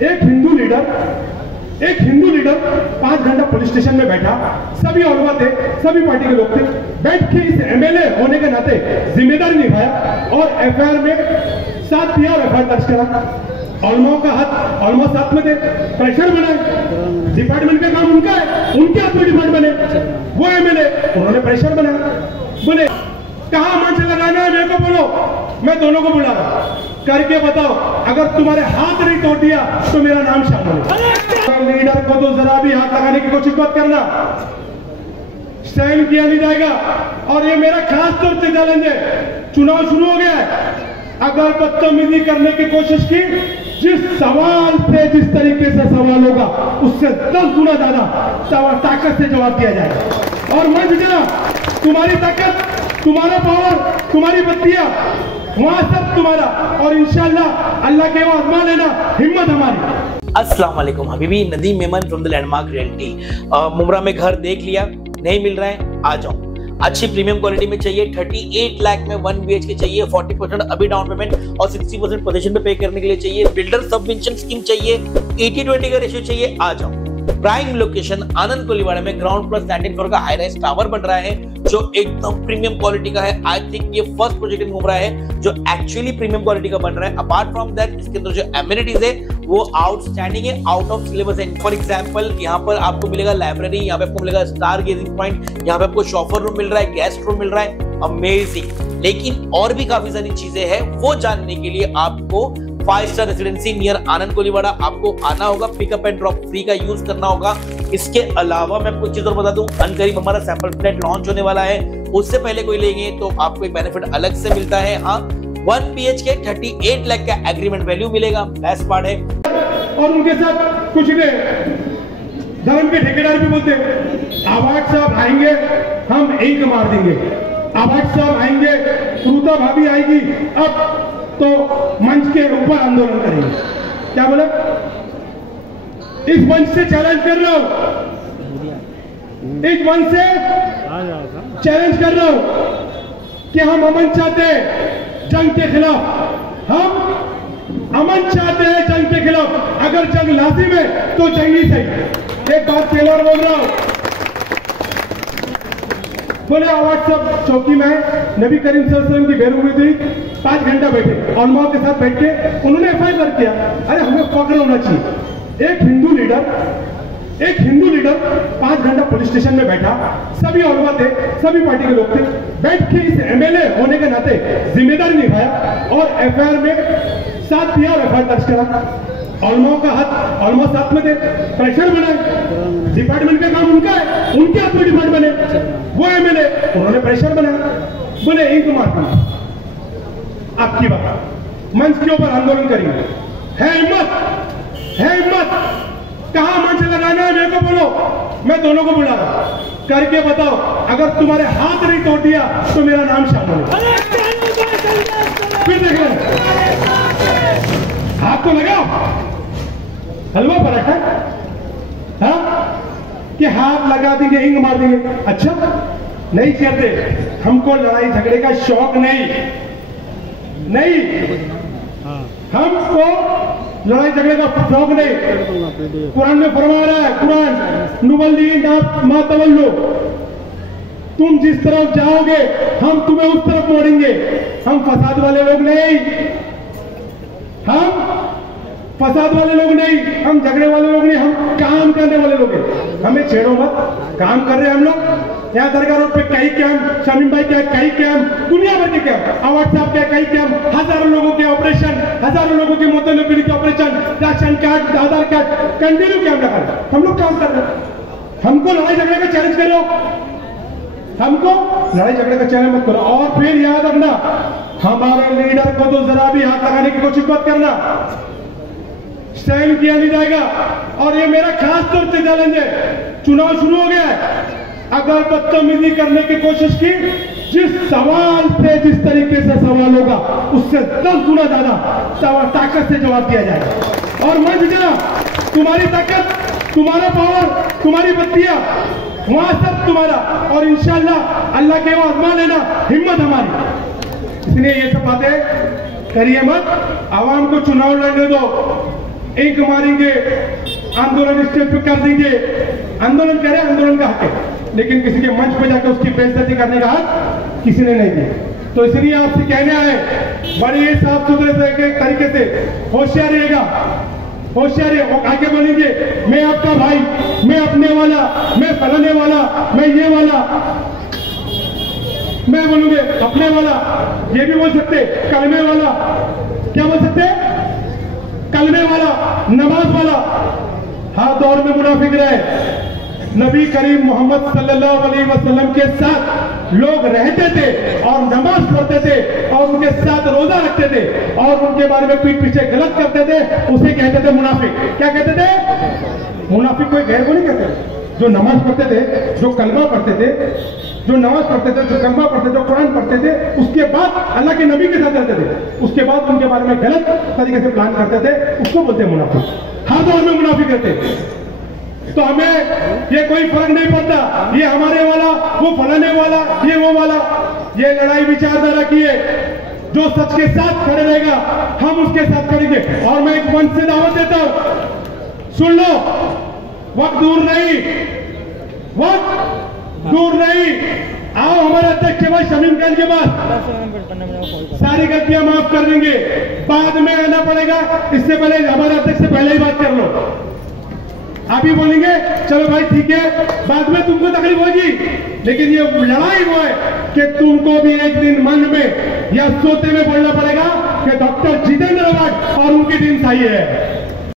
एक हिंदू लीडर 5 घंटा police station में बैठा, सभी उलमा थे, सभी पार्टी के लोग थे, बैठ के इस एमएलए होने के नाते जिम्मेदारी निभाया और एफआईआर में साथ दिया और एफआईआर दर्ज करा। उलमाओं का हाथ, उलमा साथ में थे, प्रेशर बनाए, डिपार्टमेंट का काम उनका है, उनके हाथ में डिपार्टमेंट बने, वो एमएलए उन्होंने प्रेशर बनाया, बोले कहां मंच लगाना है मेरे को बोलो, मैं दोनों को बुला रहा, करके बताओ, अगर तुम्हारे हाथ नहीं तोड़ दिया तो मेरा नाम शामिल है। लीडर को तो जरा भी हाथ लगाने की कोशिश मत करना, सहन किया नहीं जाएगा। और ये मेरा खास तौर से चैलेंज है, चुनाव शुरू हो गया है, अगर बदतमीजी करने की कोशिश की, जिस सवाल पे जिस तरीके से सवाल होगा उससे 10 गुना ज्यादा ताकत से जवाब दिया जाएगा। और मंच देना, तुम्हारी ताकत, तुम्हारा पावर, तुम्हारी बत्तियां, वहां सब तुम्हारा, और इंशाल्लाह अल्लाह के वहां आजमा लेना, हिम्मत हमारी। अस्सलाम वालेकुम Habibi, Nadeem Memon from the landmark realty. Mumbra में घर देख लिया, नहीं मिल रहा है, आ जाओ। अच्छी प्रीमियम क्वालिटी में चाहिए, 38 लाख में 1 BHK चाहिए, 40% अभी डाउन पेमेंट और 60% पोजीशन पे करने के लिए चाहिए, बिल्डर सबवेंशन स्कीम चाहिए, 80-20 का रेशियो चाहिए, आ जाओ। प्राइम लोकेशन आनंद कोलीवाड़ा में ग्राउंड प्लस 19 फ्लोर का हाई राइज टावर बन रहा है जो एकदम प्रीमियम क्वालिटी का है। आई थिंक ये फर्स्ट प्रोजेक्ट इन मुमरा है जो एक्चुअली प्रीमियम क्वालिटी का बन रहा है। अपार्ट फ्रॉम दैट इसके अंदर जो एमिनिटीज है वो आउटस्टैंडिंग है, आउट ऑफ सिलेबस है। फॉर एग्जांपल यहाँ पर आपको मिलेगा लाइब्रेरी, यहाँ पे आपको मिलेगा स्टार गेजिंग पॉइंट, यहाँ पे आपको शॉफर रूम मिल रहा है, गेस्ट रूम मिल रहा है, अमेजिंग। लेकिन और भी काफी सारी चीजें हैं, वो जानने के लिए आपको 5 स्टार रेसिडेंसी नियर आनंद कोलीवाड़ा आपको आना होगा, पिकअप एंड ड्रॉप फ्री का यूज करना होगा। इसके अलावा मैं आपको एक चीज और बता दूं, अनकरीब हमारा सैंपल फ्लैट लॉन्च होने वाला है, उससे पहले कोई लेंगे तो आपको एक बेनिफिट अलग से मिलता है। हाँ, 1 BHK 38 लाख का एग्रीमेंट वैल्यू मिलेगा, बेस्ट पार्ट है। और उनके साथ कुछ ने धर्म के ठेकेदार भी बोलते हैं, आवाज साहब आएंगे हम इंक मार देंगे, आवाज साहब आएंगे, रूता भाभी आएगी, अब तो मंच के ऊपर आंदोलन करेंगे। क्या बोले? इस मंच से चैलेंज कर रहा हूं, इस मंच से चैलेंज कर रहा हूं कि हम अमन चाहते हैं जंग के खिलाफ, हम अमन चाहते हैं जंग के खिलाफ। अगर जंग लाजिम है तो जंग ही सही। एक बात पहले और बोल रहा हूं, बोले आवाज सब चौकी में है, नबी करीम सल्लल्लाहु अलैहि वसल्लम की बेरुखी हुई, 5 घंटा बैठे उलमाओं के साथ बैठ के उन्होंने एफआईआर किया। अरे हमें फख्र होना चाहिए, एक हिंदू लीडर 5 घंटा पुलिस स्टेशन में बैठा, सभी उलमा थे, सभी पार्टी के लोग थे, बैठ के इस एमएलए होने के नाते जिम्मेदारी निभाया और एफआईआर में साथ दिया और एफआईआर दर्ज करा। उलमाओं का हाथ, उलमा साथ में थे, प्रेशर बनाए, डिपार्टमेंट का काम उनका है, उनके हाथ में डिपार्टमेंट बने, वो एमएलए उन्होंने प्रेशर बनाया, बोले इंक मार दूंगा, आपकी बात, मंच के ऊपर आंदोलन करेंगे। है हिम्मत, कहां मंच लगाना है मेरे को बोलो, मैं दोनों को बुला रहा, करके बताओ, अगर तुम्हारे हाथ नहीं तोड़ दिया तो मेरा नाम शामिल है। फिर देख लो, हाथ तो लगाओ, हलवा पराठा, हाँ कि हाथ लगा देंगे इंक मार देंगे। अच्छा नहीं कहते, हमको लड़ाई झगड़े का शौक नहीं, हमको लड़ाई झगड़े का शौक नहीं। कुरान में फरमा रहा है, कुरान नुवल्ली मा तवल्लो, तुम जिस तरफ जाओगे हम तुम्हें उस तरफ मोड़ेंगे। हम फसाद वाले लोग नहीं, हम झगड़े वाले लोग नहीं, हम काम करने वाले लोग हैं। हमें छेड़ो मत, काम कर रहे हैं हम लोग। यहाँ दरगाह रोड पे कई कैंप, शमीम भाई क्या कई कैंप, दुनिया भर के कैंप, आवाज साहब क्या कई कैंप, हजारों लोगों के ऑपरेशन, हजारों लोगों के मोतलबी के ऑपरेशन, राशन कार्ड, आधार कार्ड, कंटिन्यू कैंप लगा रहे, हम लोग काम कर रहे हैं। हमको लड़ाई झगड़े का चैलेंज करो, हमको लड़ाई झगड़े का चैलेंज मत करो। और फिर याद रखना, हमारे लीडर को तो जरा भी हाथ लगाने की कोशिश मत करना, सहन किया नहीं जाएगा। और ये मेरा खास तौर से चैलेंज है, चुनाव शुरू हो गया है, अगर बदतमीजी करने की कोशिश की, जिस सवाल पे जिस तरीके से सवाल होगा उससे 10 गुना ज्यादा ताकत से जवाब दिया जाएगा। और मंच देना, तुम्हारी ताकत, तुम्हारा पावर, तुम्हारी बत्तियां, वहां सब तुम्हारा, और इंशाल्लाह अल्लाह के वहां आजमा लेना, हिम्मत हमारी। इसलिए ये सब बातें करिए मत, आवाम को चुनाव लड़ने दो, एक मारेंगे, आंदोलन स्टेज पे कर देंगे, आंदोलन कह रहे हैं, आंदोलन का हक है, लेकिन किसी के मंच पे जाकर उसकी बेइज्जती करने का हक किसी ने नहीं दिया। तो इसलिए आपसे कहना है, बड़ी साफ सुथरे तरीके से होशियार रहिएगा, होशियार आगे बोलेंगे, मैं आपका भाई, मैं अपने वाला, मैं फलाने वाला, मैं ये वाला, मैं बोलूंगे अपने वाला, ये भी बोल सकते, कलमे वाला, क्या बोल सकते, कलमे वाला, नमाज वाला। हर दौर में मुनाफिक रहे। नबी करीम मोहम्मद सल्लल्लाहु अलैहि वसल्लम के साथ लोग रहते थे और नमाज पढ़ते थे और उनके साथ रोजा रखते थे और उनके बारे में पीठ पीछे गलत करते थे, उसे कहते थे मुनाफिक। क्या कहते थे? मुनाफिक कोई गैर को नहीं कहते। जो नमाज पढ़ते थे, जो कलमा पढ़ते थे, जो नमाज पढ़ते थे, जो कलमा पढ़ते थे, जो कुरान पढ़ते थे, उसके बाद अल्लाह के नबी के साथ रहते थे, उसके बाद उनके बारे में गलत तरीके से प्लान करते थे, उसको बोलते हैं मुनाफिक। हर दौर में मुनाफिक रहते। तो हमें ये कोई फर्क नहीं पड़ता, ये हमारे वाला, वो फलाने वाला, ये वो वाला। ये लड़ाई विचारधारा की है। जो सच के साथ खड़े रहेगा हम उसके साथ करेंगे। और मैं एक मंच से दावत देता हूं, सुन लो, वक्त दूर नहीं, वक्त दूर नहीं। आओ हमारे अध्यक्ष भाई शमीम खान के पास, सारी गलतियां माफ कर देंगे। बाद में आना पड़ेगा, इससे पहले हमारे अध्यक्ष से पहले ही बात कर लो। अभी बोलेंगे चलो भाई ठीक है, बाद में तुमको तकलीफ होगी, लेकिन ये लड़ाई वो है कि तुमको भी एक दिन मन में या सोते में बोलना पड़ेगा कि डॉक्टर जितेंद्र आवाड और उनकी टीम सही है।